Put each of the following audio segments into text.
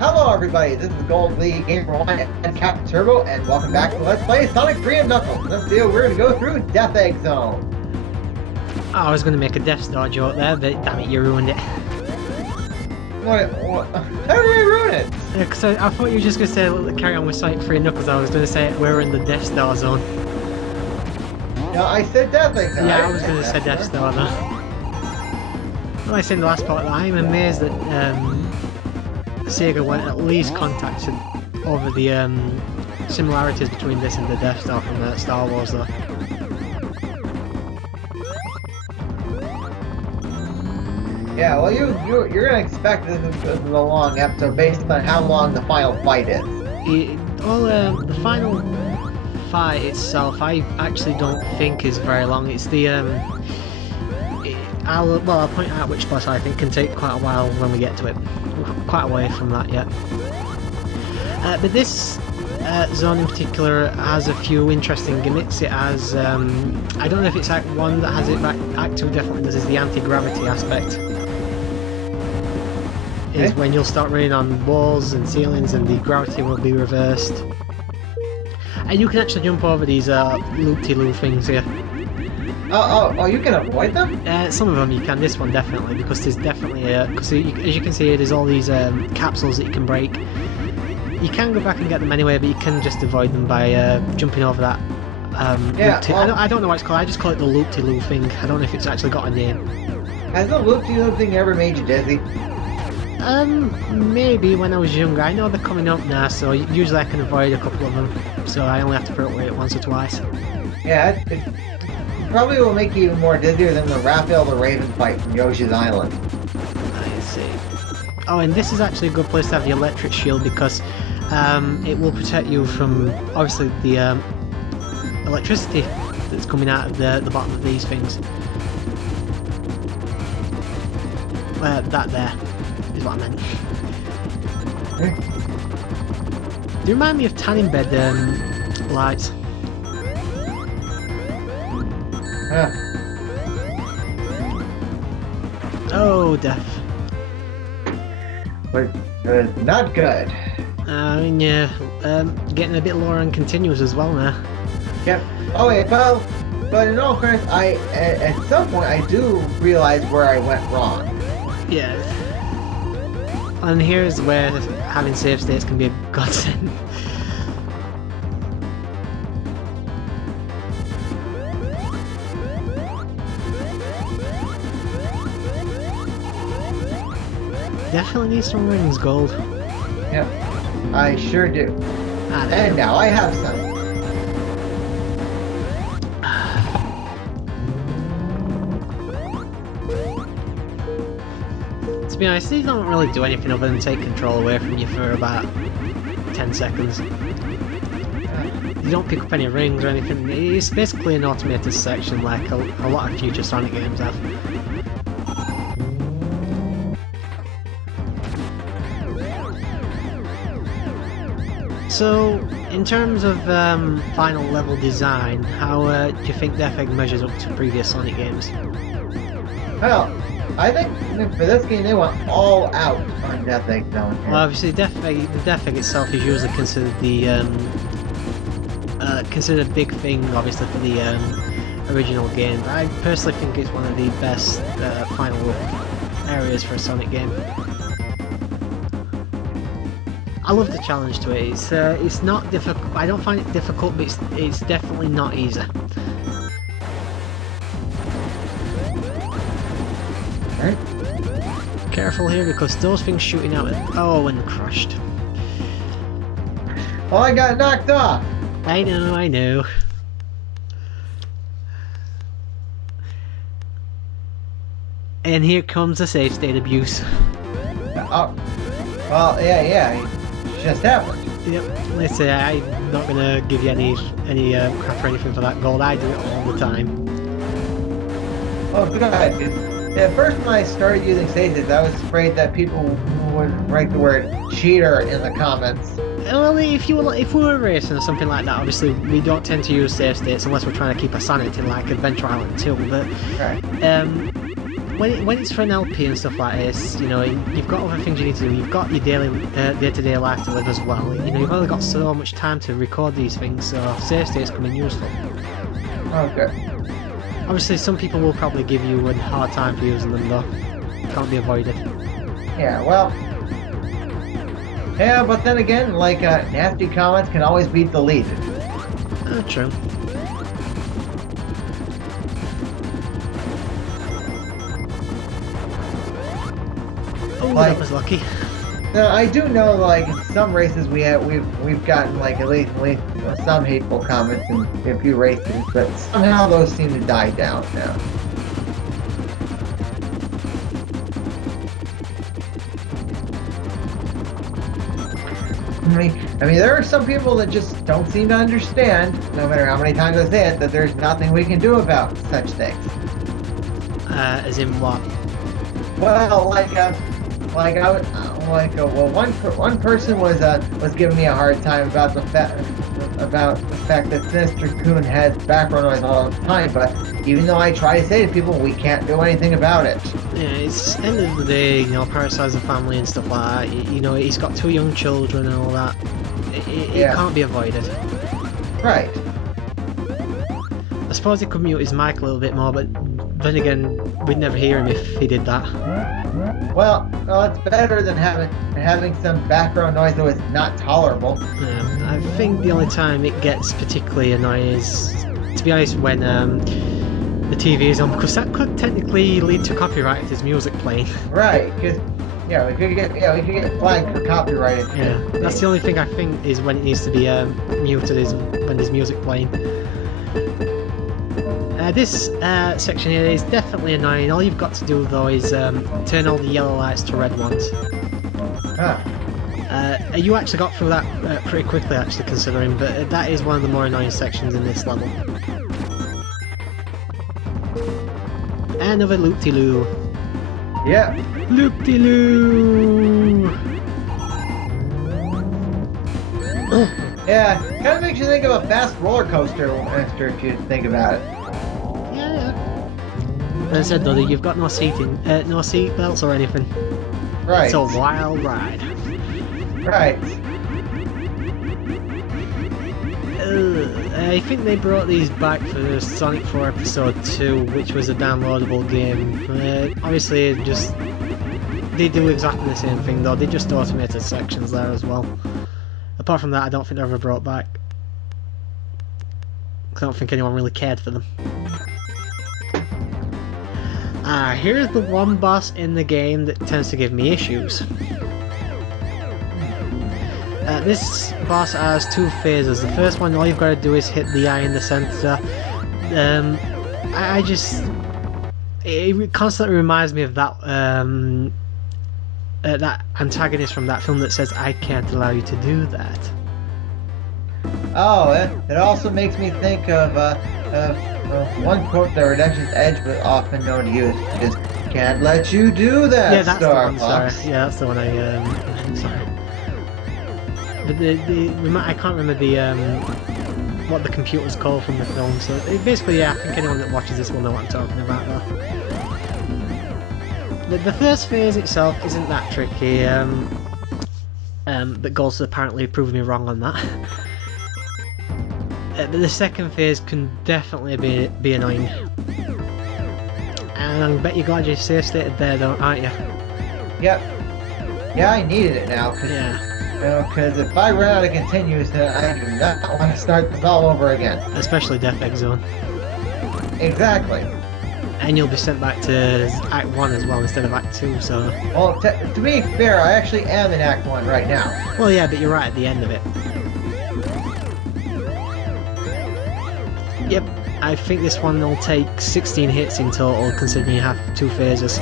Hello everybody, this is Gold League Gamer 1 and CaptainTurbo, and welcome back to Let's Play Sonic 3 and Knuckles. In this video, we're going to go through Death Egg Zone. I was going to make a Death Star joke there, but damn it, you ruined it. What? How did I ruin it? Because I thought you were just going to say, carry on with Sonic 3 and Knuckles. I was going to say, we're in the Death Star zone. No, I said Death Egg Zone. Yeah, I was going to say Death Star though. Like I said in the last part, I'm amazed that Sega weren't at least contacted over the similarities between this and the Death Star from Star Wars though. Yeah, well you're gonna expect this is a long episode based on how long the final fight is. The final fight itself, I actually don't think is very long. It's the I'll point out which boss I think can take quite a while when we get to it. We're quite away from that yet. But this zone in particular has a few interesting gimmicks. It has, I don't know if it's Act 1 that has it, but Act 2 definitely does, is the anti-gravity aspect. Is when you'll start running on walls and ceilings and the gravity will be reversed. And you can actually jump over these loop-de-loop things here. Oh, you can avoid them? Some of them you can, this one definitely, because there's definitely because as you can see here, there's all these capsules that you can break. You can go back and get them anyway, but you can just avoid them by jumping over that. I don't know what it's called, I just call it the loop-de-loop thing. I don't know if it's actually got a name. Has the loop-de-loop thing ever made you dizzy? Maybe when I was younger. I know they're coming up now, so usually I can avoid a couple of them, so I only have to throw it away once or twice. Yeah, it probably will make you even more dizzier than the Raphael the Raven fight from Yoshi's Island. I see. Oh, and this is actually a good place to have the electric shield because it will protect you from, obviously, the electricity that's coming out of the bottom of these things. That there is what I meant. They remind me of tanning bed lights. Oh, death. But not good. Yeah, getting a bit lower on continuous as well now. Yep. Oh wait, well, but in all fairness, at some point I do realize where I went wrong. Yeah. And here's where having save states can be a godsend. Definitely need some rings, Gold. Yep, I sure do. And now I have some. To be honest, these don't really do anything other than take control away from you for about 10 seconds. You don't pick up any rings or anything. It's basically an automated section like a lot of future Sonic games have. So, in terms of final level design, how do you think Death Egg measures up to previous Sonic games? Well, I think for this game they went all out on Death Egg Zone. Well, obviously, the Death Egg itself is usually considered the considered a big thing, obviously, for the original game. I personally think it's one of the best final areas for a Sonic game. I love the challenge to it. It's not difficult. I don't find it difficult, but it's definitely not easy. Right. Careful here because those things shooting out. Oh, and crushed. Oh, I got knocked off. I know. And here comes the save state abuse. Oh, well, yeah. Just happened. Yep. Let's say I'm not gonna give you any crap or anything for that, Gold. I do it all the time. Oh, good. At first, when I started using stages, I was afraid that people would write the word cheater in the comments. Well, if we were racing or something like that, obviously we don't tend to use save states unless we're trying to keep a sanity like Adventure Island 2. But right. when it's for an LP and stuff like this, you know, you've got other things you need to do. You've got your day-to-day life to live as well. You know, you've only got so much time to record these things, so save states come in useful. Okay. Obviously, some people will probably give you a hard time for using them, though. Can't be avoided. Yeah, well... Yeah, but then again, like, nasty comments can always be deleted. True. Oh, Like, that was lucky. Now, I do know, like, in some races we've gotten, like, at least some hateful comments in a few races, but somehow those seem to die down now. I mean, there are some people that just don't seem to understand, no matter how many times I say it, that there's nothing we can do about such things. As in what? Well, one person was giving me a hard time about the fact that Sinister Coon has background noise all the time, but even though I try to say to people we can't do anything about it. Yeah, it's end of the day, you know, parasite the family and stuff like that. You know, he's got 2 young children and all that. It can't be avoided. Right. I suppose he could mute his mic a little bit more, but then again, we'd never hear him if he did that. Well, it's better than having some background noise that was not tolerable. I think the only time it gets particularly annoying is, to be honest, when the TV is on, because that could technically lead to copyright if there's music playing. Right, because we could get flagged for copyright. Yeah, that's the only thing I think is when it needs to be muted is when there's music playing. This section here is definitely annoying. All you've got to do though is turn all the yellow lights to red ones. You actually got through that pretty quickly, actually, considering, but that is one of the more annoying sections in this level. Another loop-de-loo. Yeah. Loop-de-loo! Yeah, kind of makes you think of a fast roller coaster if you think about it. As I said though, you've got no seating, no seat belts or anything. Right. It's a wild ride. Right. I think they brought these back for Sonic 4 Episode 2, which was a downloadable game. Obviously, they do exactly the same thing though. They just automated sections there as well. Apart from that, I don't think they're ever brought back. I don't think anyone really cared for them. Here's the one boss in the game that tends to give me issues. This boss has 2 phases. The first one, all you've got to do is hit the eye in the center. It constantly reminds me of that that antagonist from that film that says, "I can't allow you to do that." Oh, it also makes me think of one quote that Redemption's Edge was often known to use. Just can't let you do that, yeah, that's Star the one, Fox. sorry. Yeah, that's the one I'm sorry. But I can't remember what the computer's called from the film, so basically, yeah, I think anyone that watches this will know what I'm talking about though. The first phase itself isn't that tricky, but Ghost apparently proved me wrong on that. But the second phase can definitely be annoying. And I bet you got your save stated there though, aren't you? Yep. Yeah, I needed it now. Because if I run out of continues, then I do not want to start this all over again. Especially Death Egg Zone. Exactly. And you'll be sent back to Act 1 as well instead of Act 2, so... Well, to be fair, I actually am in Act 1 right now. Well, yeah, but you're right at the end of it. Yep, I think this one will take 16 hits in total, considering you have 2 phases.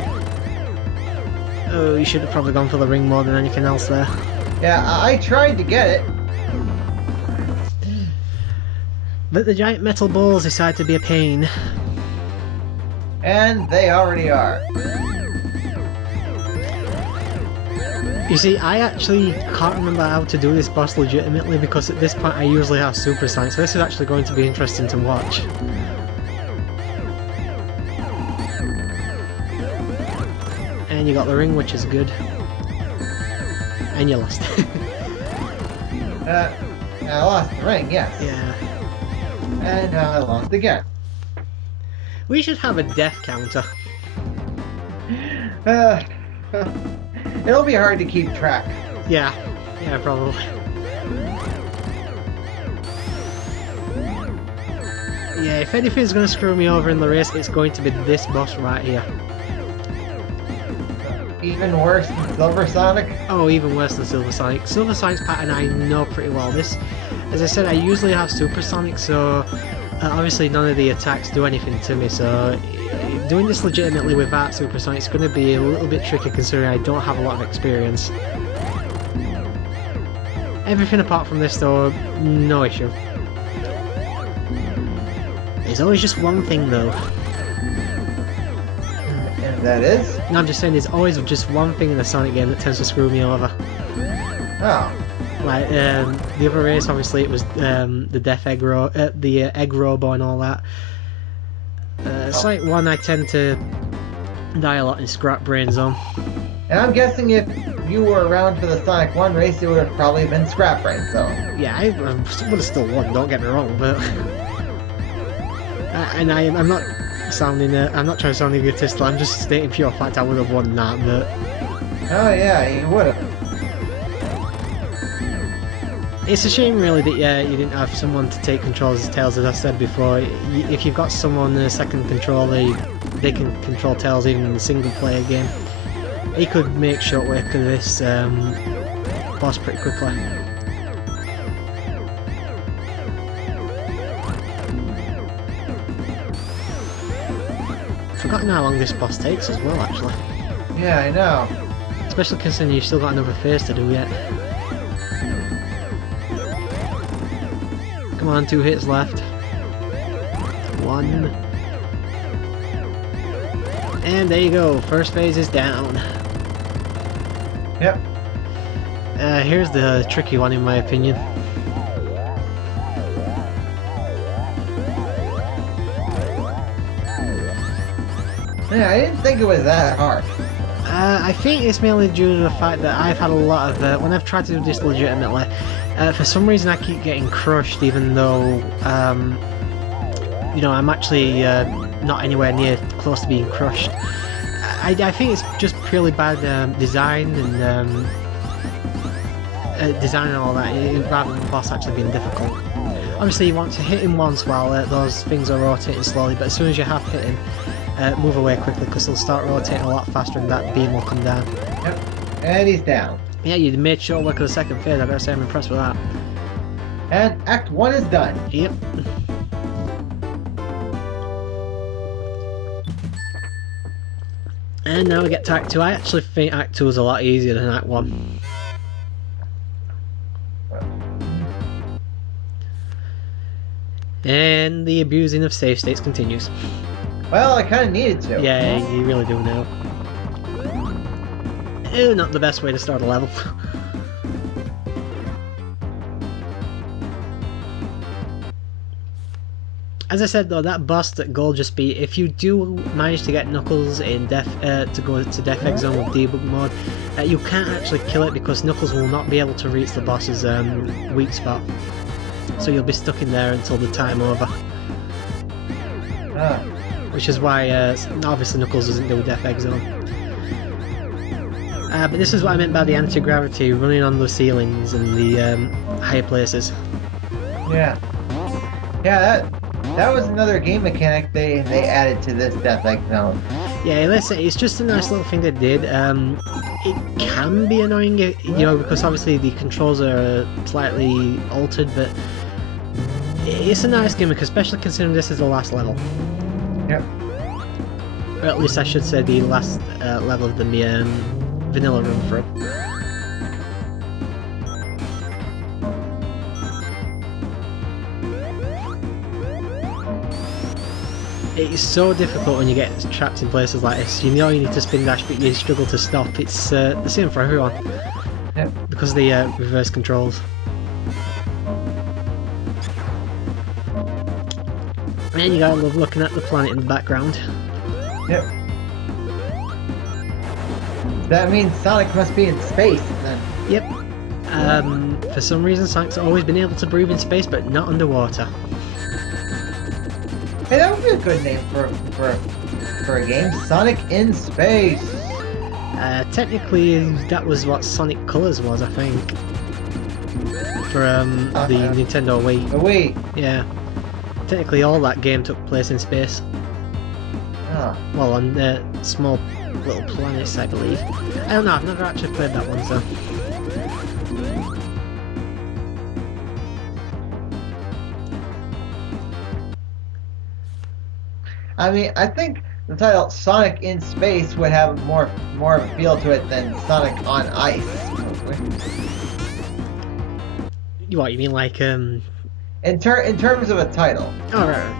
Oh, you should have probably gone for the ring more than anything else there. Yeah, I tried to get it. But the giant metal balls decide to be a pain. And they already are. You see, I actually can't remember how to do this boss legitimately because at this point I usually have Super Sonic, so this is actually going to be interesting to watch. you got the ring, which is good. And you lost. I lost the ring, yes. Yeah. And now I lost again. We should have a death counter. It'll be hard to keep track. Yeah. Yeah, probably. Yeah, if anything's going to screw me over in the race, it's going to be this boss right here. Even worse than Silver Sonic? Oh, even worse than Silver Sonic. Silver Sonic's pattern I know pretty well. This, as I said, I usually have Super Sonic, so obviously none of the attacks do anything to me, so doing this legitimately without Super Sonic is going to be a little bit tricky considering I don't have a lot of experience. Everything apart from this though, no issue. There's always just one thing though. And that is? No, I'm just saying there's always just one thing in a Sonic game that tends to screw me over. Oh. Like, the other race, obviously, it was the Death Egg Egg Robo and all that. Sonic 1, I tend to die a lot in Scrap Brain Zone. And I'm guessing if you were around for the Sonic 1 race, it would have probably been Scrap Brain Zone. Yeah, I would have still won, don't get me wrong, but... and I'm not sounding, I'm not trying to sound egotistical, I'm just stating pure fact I would have won that, but... Oh yeah, you would have. It's a shame really that you didn't have someone to take control of Tails, as I said before. If you've got someone in a second controller, they can control Tails even in the single player game. He could make short work of this boss pretty quickly. Forgotten how long this boss takes as well, actually. Yeah, I know. Especially considering you've still got another phase to do yet. Come on, 2 hits left. 1. And there you go, first phase is down. Yep. Here's the tricky one in my opinion. Yeah, I didn't think it was that hard. I think it's mainly due to the fact that I've had a lot of, when I've tried to do this legitimately, for some reason I keep getting crushed even though, you know, I'm actually not anywhere near close to being crushed. I think it's just purely bad design and design and all that, rather than the boss actually being difficult. Obviously you want to hit him once while those things are rotating slowly, but as soon as you have hit him, move away quickly because they'll start rotating a lot faster and that beam will come down. Yep. And he's down. Yeah, you made short work of the second phase, I better say I'm impressed with that. And Act 1 is done. Yep. And now we get to Act 2. I actually think Act 2 is a lot easier than Act 1. And the abusing of save states continues. Well, I kind of needed to. Yeah, you really do now. Not the best way to start a level. As I said though, that boss that Gold just beat, if you do manage to get Knuckles in to go to Death Egg Zone with debug mode, you can't actually kill it because Knuckles will not be able to reach the boss's weak spot. So you'll be stuck in there until the time over. Which is why obviously Knuckles doesn't do Death Egg Zone. But this is what I meant by the anti-gravity, running on the ceilings and the higher places. Yeah. Yeah, that was another game mechanic they added to this Death Egg Zone. Yeah, listen, it's just a nice little thing they did. It can be annoying, you know, because obviously the controls are slightly altered, but it's a nice gimmick, especially considering this is the last level. Yep. Or at least I should say the last level of the vanilla run through. It's so difficult when you get trapped in places like this. You know you need to spin dash, but you struggle to stop. It's the same for everyone. Yep. Because of the reverse controls. And you gotta love looking at the planet in the background. Yep. That means Sonic must be in space then. Yep. For some reason, Sonic's always been able to breathe in space, but not underwater. Hey, that would be a good name for a game. Sonic in Space. Technically, that was what Sonic Colors was, I think. For the Nintendo Wii. The Wii. Yeah. Technically, all that game took place in space. Oh. Well, on small little planets, I believe. I don't know, I've never actually played that one, so... I mean, I think the title Sonic in Space would have more appeal to it than Sonic on Ice. What, you mean like, In terms of a title. Oh, right.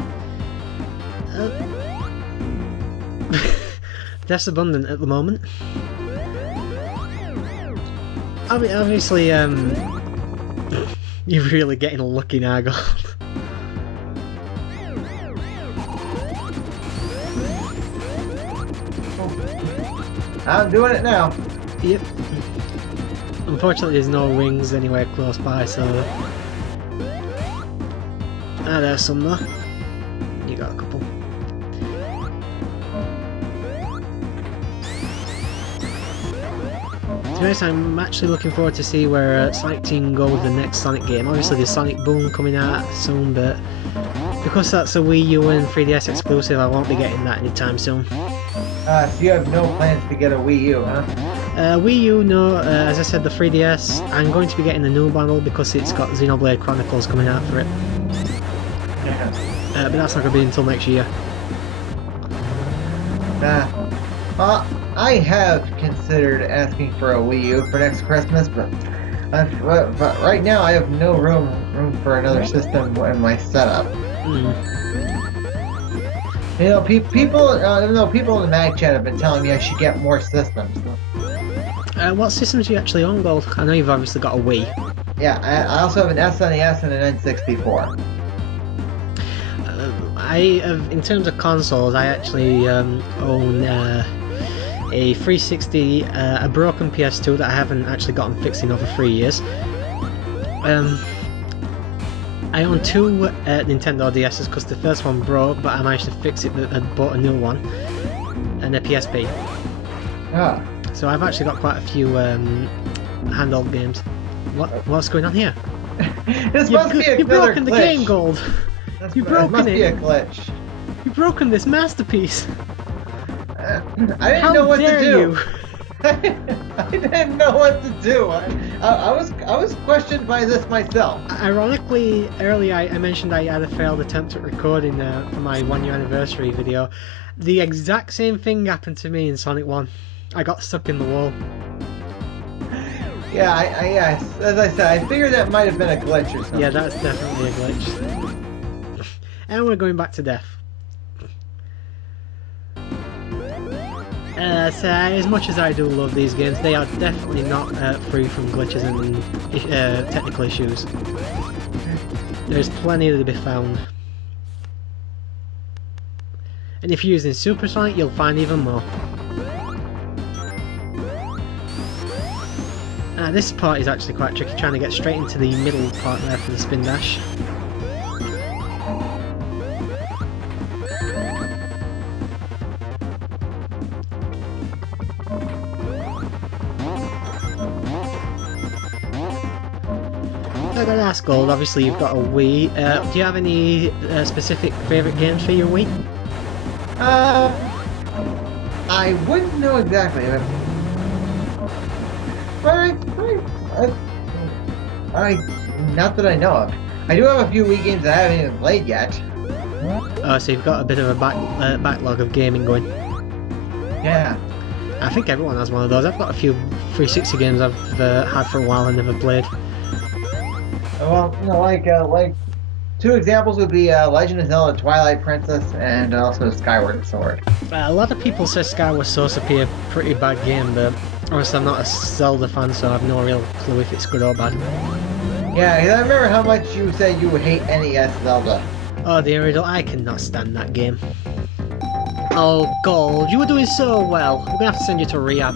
That's abundant at the moment. Obviously, you're really getting lucky now, Gold. I'm doing it now. Yep. Unfortunately, there's no rings anywhere close by, so... Ah, there's some though. You got a couple. To be honest, I'm actually looking forward to see where Sonic Team go with the next Sonic game. Obviously, there's Sonic Boom coming out soon, but because that's a Wii U and 3DS exclusive, I won't be getting that anytime soon. So you have no plans to get a Wii U, huh? Wii U, no. As I said, the 3DS, I'm going to be getting the new bundle because it's got Xenoblade Chronicles coming out for it. Yeah. But that's not going to be until next year. I have considered asking for a Wii U for next Christmas, but right now I have no room for another system in my setup. You know, people in the Mag Chat have been telling me I should get more systems. What systems do you actually own, Gold? I know you've obviously got a Wii. Yeah, I also have an SNES and an N64. In terms of consoles, I actually own a 360, a broken PS2 that I haven't actually gotten fixed in over 3 years. I own two Nintendo DS's because the first one broke, but I managed to fix it and bought a new one, and a PSP. Ah. So I've actually got quite a few handheld games. What's going on here? This must be a You've broken the game, Gold. You've broken it. Must be a glitch. You've broken this masterpiece. I didn't know what to do. I didn't know what to do. I was questioned by this myself. Ironically, earlier I mentioned I had a failed attempt at recording for my 1 year anniversary video. The exact same thing happened to me in Sonic 1. I got stuck in the wall. Yeah, yes. As I said, I figured that might have been a glitch or something. Yeah, that's definitely a glitch. And we're going back to death. So as much as I do love these games, they are definitely not free from glitches and technical issues. There's plenty to be found. And if you're using Super Sonic, you'll find even more. This part is actually quite tricky, trying to get straight into the middle part there for the spin dash. I gotta ask, Gold, obviously you've got a Wii. Do you have any specific favourite games for your Wii? I wouldn't know exactly. Not that I know of. I do have a few Wii games I haven't even played yet. Oh, so you've got a bit of a backlog of gaming going. Yeah. I think everyone has one of those. I've got a few 360 games I've had for a while and never played. Well, you know, like two examples would be Legend of Zelda: Twilight Princess and also Skyward Sword. A lot of people say Skyward Sword would be a pretty bad game, but honestly I'm not a Zelda fan, so I have no real clue if it's good or bad. Yeah, 'cause I remember how much you said you would hate NES Zelda. Oh, the original, I cannot stand that game. Oh, Gold, you were doing so well. We're gonna have to send you to rehab.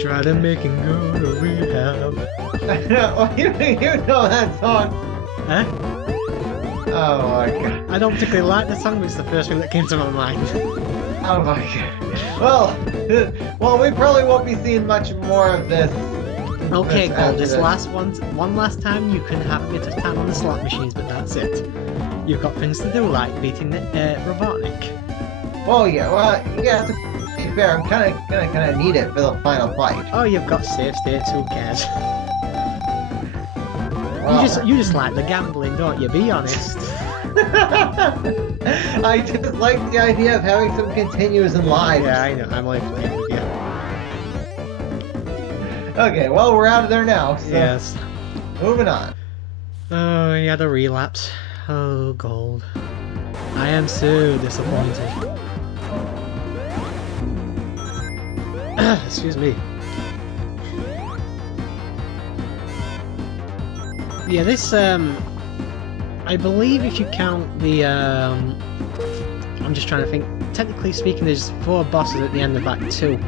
Try to make him go to rehab. Well, you know that song. Huh? Oh my god. I don't particularly like the song, but it's the first thing that came to my mind. Oh my god. Well, we probably won't be seeing much more of this. Okay, This Cole, after this this. one last time you can have a bit of time on the slot machines, but that's it. You've got things to do like beating Robotnik. Well, yeah. To be fair, I'm kind of need it for the final fight. Oh, you've got save states, who cares? Well, You just like the gambling, don't you? Be honest. I just like the idea of having some continuous in lives. Yeah, I know. I'm only playing with you. Okay, well, we're out of there now. So Yes. moving on. Oh, he had a relapse. Oh, gold. I am so disappointed. Excuse me. Yeah, this, I believe if you count the, I'm just trying to think. Technically speaking, there's 4 bosses at the end of Act 2.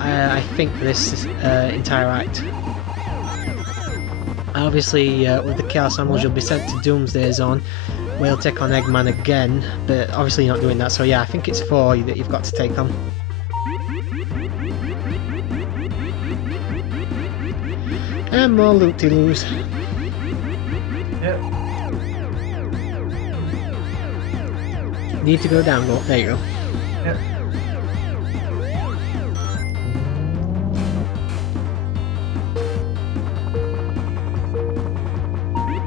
I think for this entire act. Obviously, with the Chaos Animals, you'll be sent to Doomsday Zone, where you'll take on Eggman again, but obviously you're not doing that, so yeah, I think it's 4 that you've got to take on. And more loot-de-loos. Yep. Need to go down, go. There you go. Yep.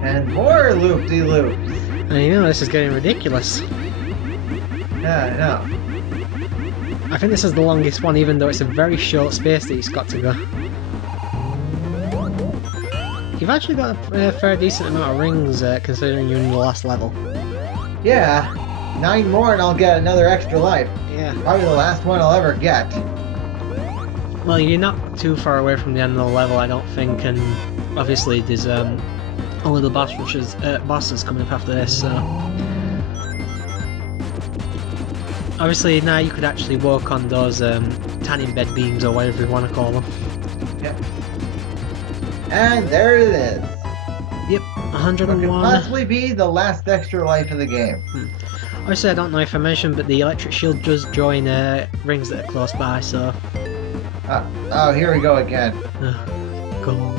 And more loop-de-loops. I know, this is getting ridiculous. Yeah, I know. I think this is the longest one, even though it's a very short space that it's got to go. You've actually got a fair decent amount of rings, considering you're in the last level. Yeah, 9 more and I'll get another extra life. Yeah. Probably the last one I'll ever get. Well, you're not too far away from the end of the level, I don't think, and obviously there's only the bosses coming up after this, so... Obviously now you could actually walk on those tanning bed beams or whatever you want to call them. Yep. And there it is. Yep, What could 101. possibly be the last extra life of the game. Obviously I don't know if I mentioned, but the electric shield does join rings that are close by, so... Oh, here we go again. Cool.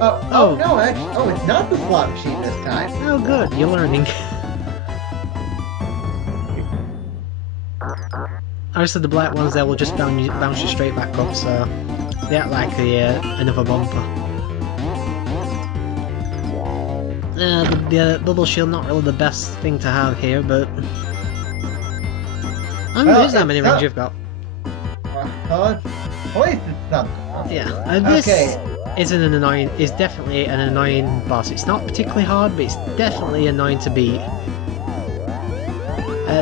Oh, no, actually, it's not the slot machine this time. Oh good, you're learning. Obviously the black ones there will just bounce you straight back up, so they act like another bumper. The bubble shield not really the best thing to have here, but... I don't know, there's that many rings you've got. At least it's something. Yeah, and this Okay. is definitely an annoying boss. It's not particularly hard, but it's definitely annoying to beat.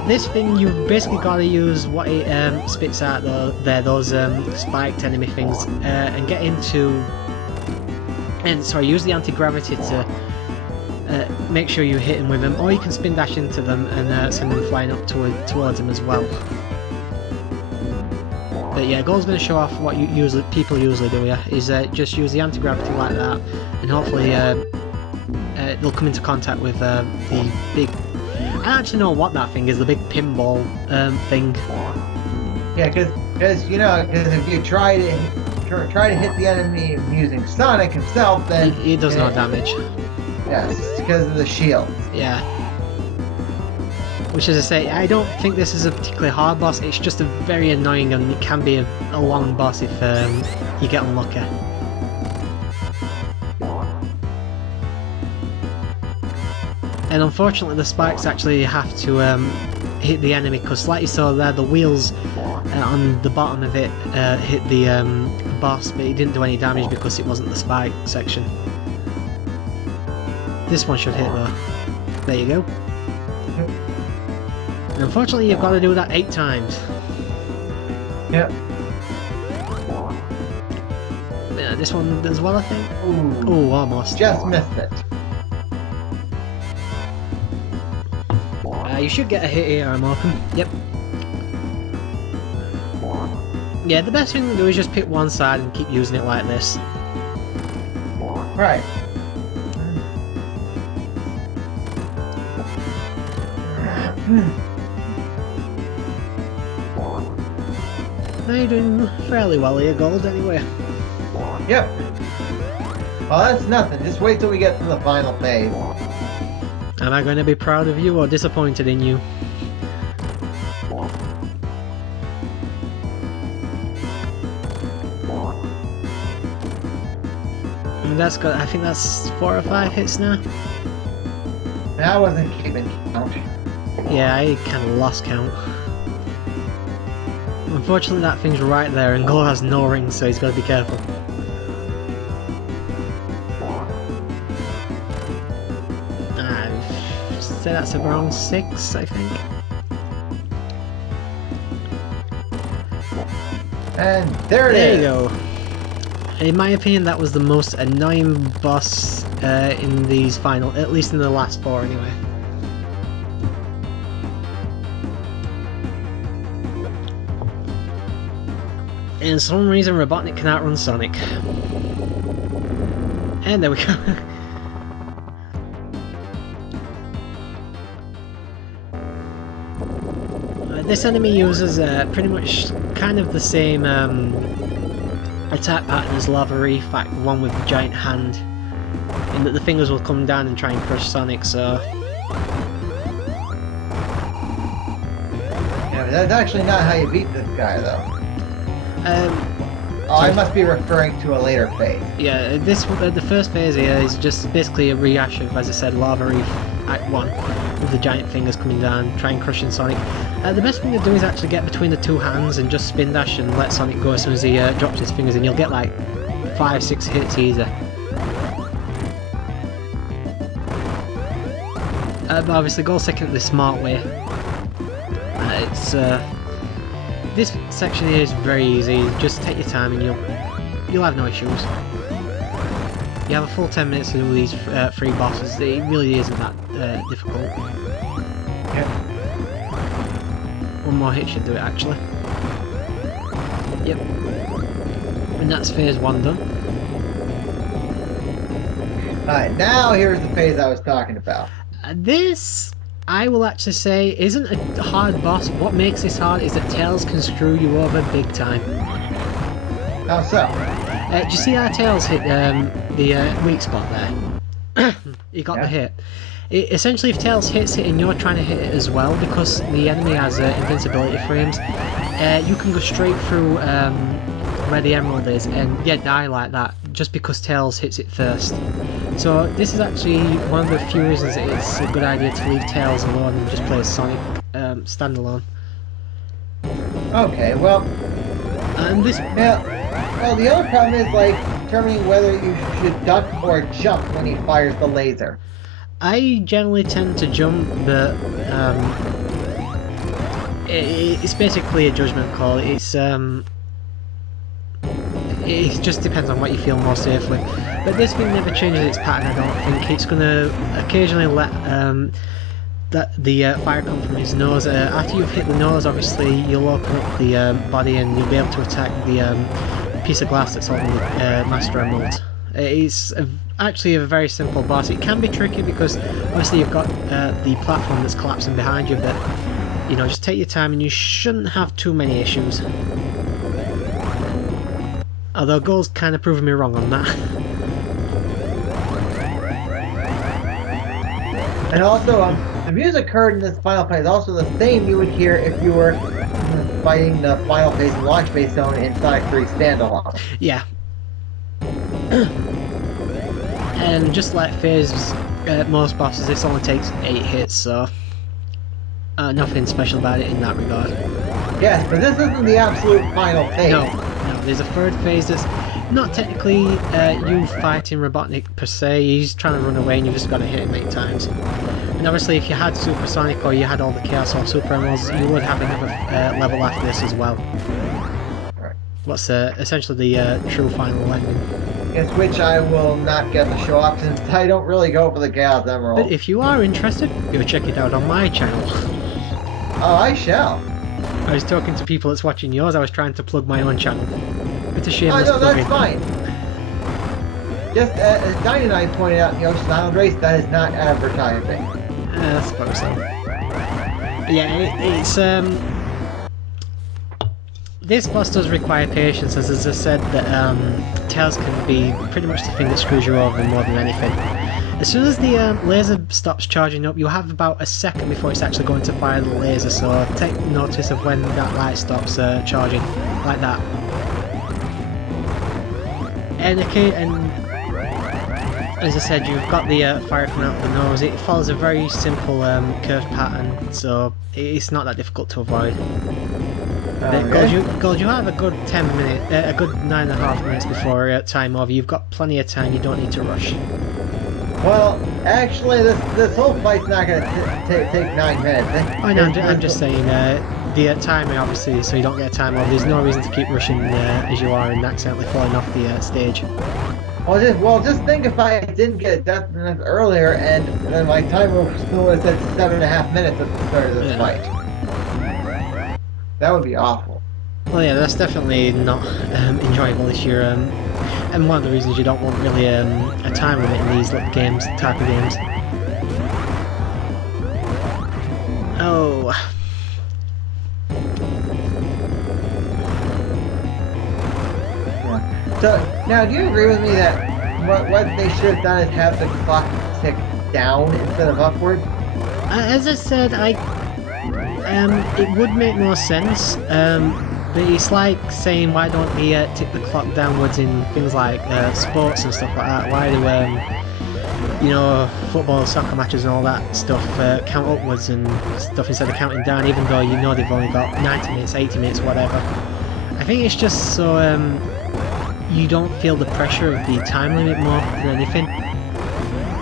This thing, you've basically got to use what it spits out those spiked enemy things, and get into... use the anti-gravity to make sure you hit them with them, or you can spin dash into them and send them flying up towards them as well. But yeah, Gold's going to show off what people usually do here, is just use the anti-gravity like that, and hopefully they'll come into contact with the big... I don't actually know what that thing is, the big pinball thing. Yeah, because if you try to hit the enemy using Sonic himself, then He does no damage. Yes, it's because of the shield. Yeah. Which, as I say, I don't think this is a particularly hard boss. It's just a very annoying, and it can be a long boss if you get unlucky. And unfortunately, the spikes actually have to hit the enemy, because like you saw there, the wheels on the bottom of it hit the boss, but it didn't do any damage because it wasn't the spike section. This one should hit though. There you go. And unfortunately, you've got to do that 8 times. Yep. This one as well, I think. Ooh. Oh, almost. Just missed it. You should get a hit here, I'm hoping. Yep. Yeah, the best thing to do is just pick one side and keep using it like this. Right. Now you're doing fairly well here, Gold, anyway. Yep. Well, that's nothing. Just wait till we get to the final phase. Am I going to be proud of you or disappointed in you? And that's got, I think that's 4 or 5 hits now. And I wasn't keeping count. Yeah, I kind of lost count. Unfortunately, that thing's right there, and Gold has no rings, so he's got to be careful. I'd say that's around 6, I think. And there it is. There you go. In my opinion, that was the most annoying boss in these final, at least in the last 4 anyway. And for some reason, Robotnik can outrun Sonic. And there we go. This enemy uses pretty much kind of the same attack pattern as Lava Reef, like one with the giant hand, in that the fingers will come down and try and crush Sonic, so... Yeah, but that's actually not how you beat this guy, though. Oh, I must be referring to a later phase. Yeah, this the first phase here is just basically a rehash of, as I said, Lava Reef Act 1, with the giant fingers coming down, trying crushing Sonic. The best thing to do is actually get between the 2 hands and just spin dash and let Sonic go as soon as he drops his fingers, and you'll get like 5-6 hits easy. But obviously go second the smart way. This section here is very easy. Just take your time and you'll have no issues. You have a full 10 minutes to do these 3 bosses. It really isn't that difficult. Yep. One more hit should do it, actually. Yep. And that's phase 1 done. Alright, now here's the phase I was talking about. This, I will actually say, isn't a hard boss. What makes this hard is that Tails can screw you over big time. How so? Do you see how Tails hit the weak spot there? He got the hit. Essentially, if Tails hits it and you're trying to hit it as well, because the enemy has invincibility frames, you can go straight through where the emerald is and die like that, just because Tails hits it first. So this is actually one of the few reasons that it's a good idea to leave Tails alone and just play as Sonic standalone. Okay, well... And this... Well, the other problem is, like, determining whether you should duck or jump when he fires the laser. I generally tend to jump, but it's basically a judgment call. It just depends on what you feel more safe with. But this thing never changes its pattern, I don't think. It's going to occasionally let the fire come from his nose. After you've hit the nose, obviously, you'll open up the body and you'll be able to attack the piece of glass that's on the Master Emerald. It's actually a very simple boss. It can be tricky because obviously you've got the platform that's collapsing behind you, but you know, just take your time and you shouldn't have too many issues. Although Gold's kind of proving me wrong on that. And also, the music heard in this final phase is also the same you would hear if you were fighting the final phase and launch phase zone in Sonic 3 Standalone. Yeah. And just like phase most bosses, this only takes 8 hits, so nothing special about it in that regard. Yes, but this isn't the absolute final phase. No, there's a third phase that's not technically you fighting Robotnik per se. He's trying to run away and you've just got to hit him 8 times. And obviously if you had Super Sonic or you had all the Chaos or Super Emeralds, you would have another level after this as well. Right. What's essentially the true final ending. Yes, which I will not get to show up since I don't really go for the Chaos Emerald. But if you are interested, go check it out on my channel. Oh, I shall. I was talking to people that's watching yours. I was trying to plug my own channel. It's a shameless Oh, no, plugging. that's fine. Just as Diney and I pointed out in the Ocean Island race, that is not advertising. I suppose so. But yeah, it's this boss does require patience, as I said, that Tails can be pretty much the thing that screws you over more than anything. As soon as the laser stops charging up, you have about a second before it's actually going to fire the laser, so take notice of when that light stops charging, like that. And as I said, you've got the fire coming out of the nose. It follows a very simple curved pattern, so it's not that difficult to avoid. Gold, you have a good 10 minutes, a good 9.5 minutes before time over. You've got plenty of time. You don't need to rush. Well, actually, this whole fight's not going to take 9 minutes. I know. I'm just saying the timer, obviously, so you don't get a time over. There's no reason to keep rushing as you are and accidentally falling off the stage. Well, just think if I didn't get a death minute earlier, and then my timer still was at 7.5 minutes at the start of this fight. That would be awful. Well, yeah, that's definitely not enjoyable this year, and one of the reasons you don't want really a time limit in these type of games. Oh. Yeah. So now, do you agree with me that what they should have done is have the clock tick down instead of upward? As I said, it would make more sense, but it's like saying why don't we tick the clock downwards in things like sports and stuff like that. Why do you know, football, soccer matches and all that stuff count upwards and stuff instead of counting down, even though you know they've only got 90 minutes, 80 minutes, whatever. I think it's just so you don't feel the pressure of the time limit more than anything.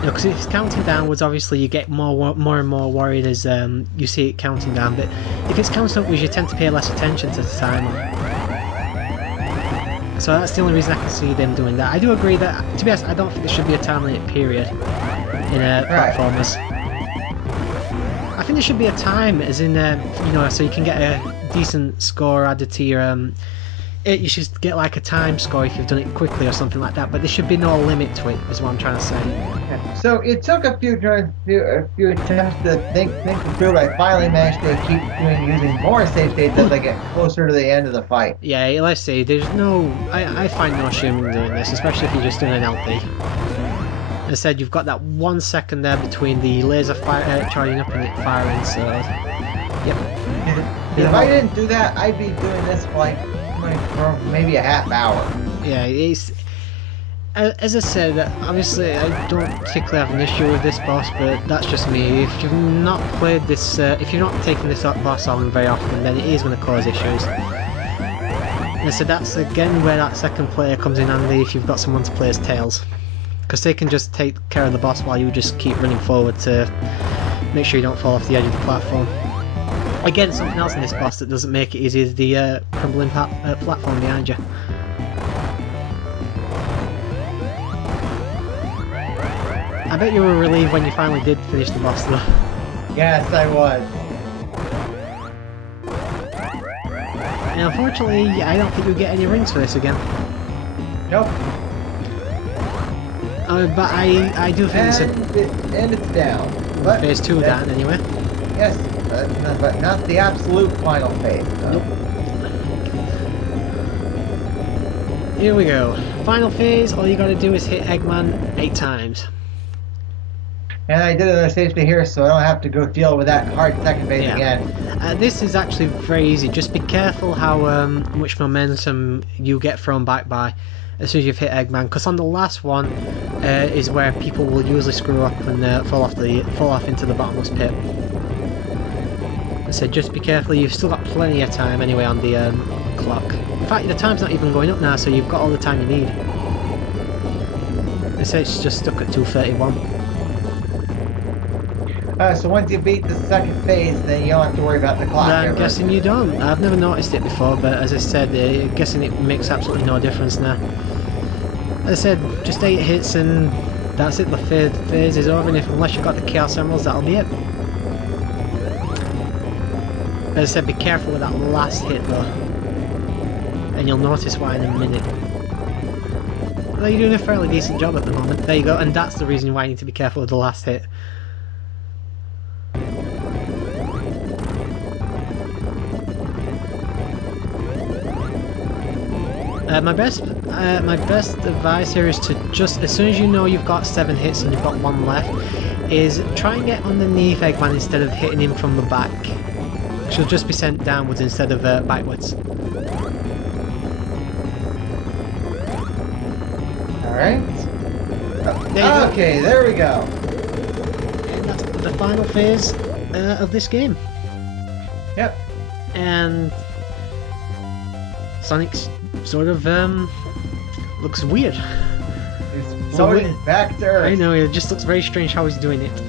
Because if it's counting downwards, obviously you get more and more worried as you see it counting down, but if it's counting upwards, you tend to pay less attention to the timer. So that's the only reason I can see them doing that. I do agree that, to be honest, I don't think there should be a time limit period in platformers. I think there should be a time, as in, you know, so you can get a decent score added to your you should get like a time score if you've done it quickly or something like that, but there should be no limit to it, is what I'm trying to say. So it took a few attempts to think it through, but I finally managed to keep using more save states as I get closer to the end of the fight. Yeah, let's see, there's no... I find no shame in doing this, especially if you're just doing an LP. As I said, you've got that 1 second there between the laser charging up and it firing, so... Yep. If I didn't do that, I'd be doing this for maybe a half hour. Yeah, it's... As I said, obviously I don't particularly have an issue with this boss, but that's just me. If you've not played this, if you're not taking this boss on very often, then it is going to cause issues. And so that's again where that second player comes in handy if you've got someone to play as Tails. Because they can just take care of the boss while you just keep running forward to make sure you don't fall off the edge of the platform. Again, something else in this boss that doesn't make it easy is the crumbling platform behind you. I bet you were relieved when you finally did finish the boss though. Yes, I was. And unfortunately, I don't think you'll get any rings for this again. Nope. But I do think and it's down. But phase 2 down anyway. Yes, but not the absolute final phase. Nope. Here we go. Final phase, all you gotta do is hit Eggman 8 times. And I did another safety here, so I don't have to go deal with that hard second phase again. This is actually very easy. Just be careful how much momentum you get thrown back by as soon as you've hit Eggman, because on the last one is where people will usually screw up and fall off into the bottomless pit. So just be careful. You've still got plenty of time anyway on the clock. In fact, the time's not even going up now, so you've got all the time you need. It says it's just stuck at 2:31. So once you beat the second phase, then you don't have to worry about the clock. I'm guessing you don't. I've never noticed it before, but as I said, I'm guessing it makes absolutely no difference now. As I said, just 8 hits and that's it. The third phase is over, and unless you've got the Chaos Emeralds, that'll be it. As I said, be careful with that last hit though. And you'll notice why in a minute. Well, you're doing a fairly decent job at the moment. There you go, and that's the reason why you need to be careful with the last hit. My best advice here is to just, as soon as you know you've got 7 hits and you've got 1 left, is try and get underneath Eggman instead of hitting him from the back. She'll just be sent downwards instead of backwards. Alright. Okay, there we go. And that's the final phase of this game. Yep. And Sonic's sort of looks weird. He's floating back to Earth. I know, it just looks very strange how he's doing it.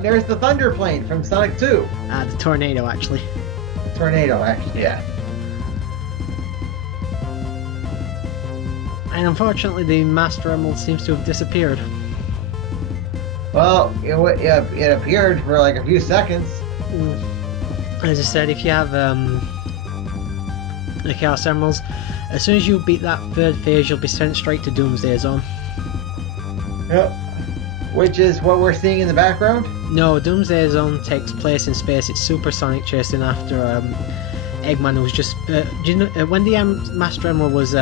There's the Thunder Plane from Sonic 2. The tornado, actually. Tornado, actually, yeah. And unfortunately, the Master Emerald seems to have disappeared. Well, it appeared for like a few seconds. As I said, if you have the Chaos Emeralds, as soon as you beat that 3rd phase, you'll be sent straight to Doomsday Zone. Yep. Which is what we're seeing in the background? No, Doomsday Zone takes place in space. It's Super Sonic chasing after Eggman, who was just... do you know, when the Master Emerald was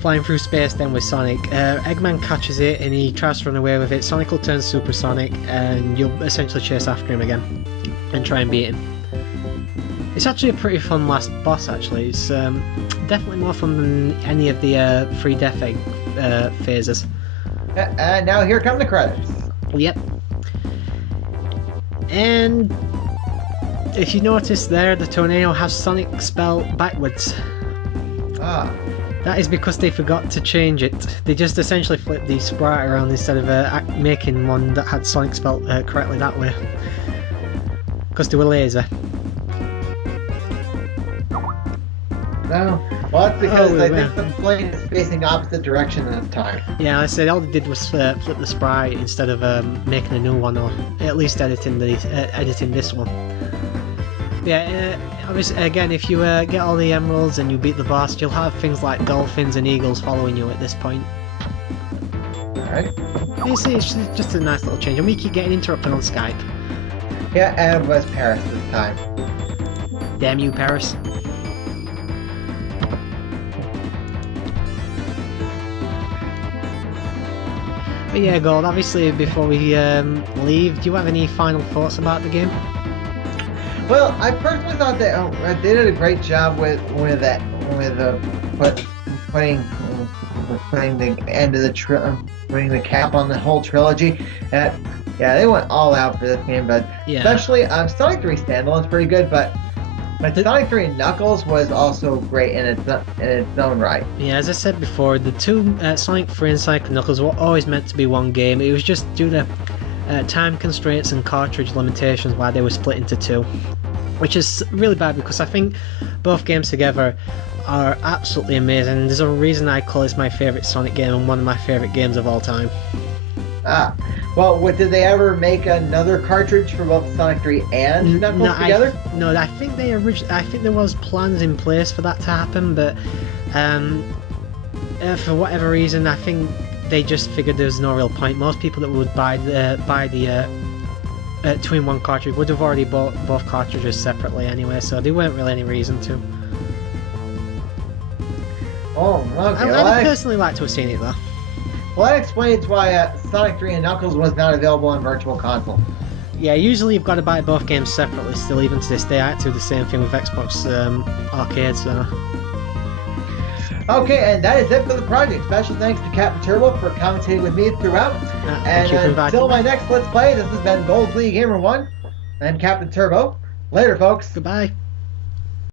flying through space then with Sonic, Eggman catches it and he tries to run away with it. Sonic will turn Super Sonic and you'll essentially chase after him again and try and beat him. It's actually a pretty fun last boss, actually. It's definitely more fun than any of the 3 Death Egg phases. And now here come the credits. Yep. And if you notice there, the tornado has Sonic spelled backwards. Ah. That is because they forgot to change it. They just essentially flipped the sprite around instead of making one that had Sonic spelled correctly that way. Because they were lazy. No. Well, that's because I think the plane is facing opposite direction this time. Yeah, I said all they did was flip the sprite instead of making a new one, or at least editing this one. Yeah, obviously, again, if you get all the emeralds and you beat the boss, you'll have things like dolphins and eagles following you at this point. Alright. You see, it's just a nice little change, and we keep getting interrupted on Skype. Yeah, and it was Paris this time. Damn you, Paris. But yeah, Gold, obviously before we leave, do you have any final thoughts about the game? Well, I personally thought that they did a great job with putting the end of the putting the cap on the whole trilogy. Yeah, they went all out for this game, but yeah. Especially Sonic 3 standalone's pretty good, but Sonic 3 Knuckles was also great in its own right. Yeah, as I said before, the two Sonic 3 and Sonic Knuckles were always meant to be one game. It was just due to time constraints and cartridge limitations why they were split into 2. Which is really bad because I think both games together are absolutely amazing. There's a reason I call this my favourite Sonic game and one of my favourite games of all time. Ah, well, did they ever make another cartridge for both Sonic 3 and Knuckles together? I think they I think there was plans in place for that to happen, but for whatever reason, I think they just figured there was no real point. Most people that would buy the 2-in-1 cartridge would have already bought both cartridges separately anyway, so there weren't really any reason to. Oh, okay. I'd personally like to have seen it though. Well, that explains why Sonic 3 and Knuckles was not available on Virtual Console. Yeah, usually you've got to buy both games separately still, even to this day. I had to do the same thing with Xbox Arcade, so... Okay, and that is it for the project. Special thanks to CaptainTurbo for commentating with me throughout. And until my next Let's Play, this has been Gold League Gamer 1. I'm CaptainTurbo. Later, folks. Goodbye.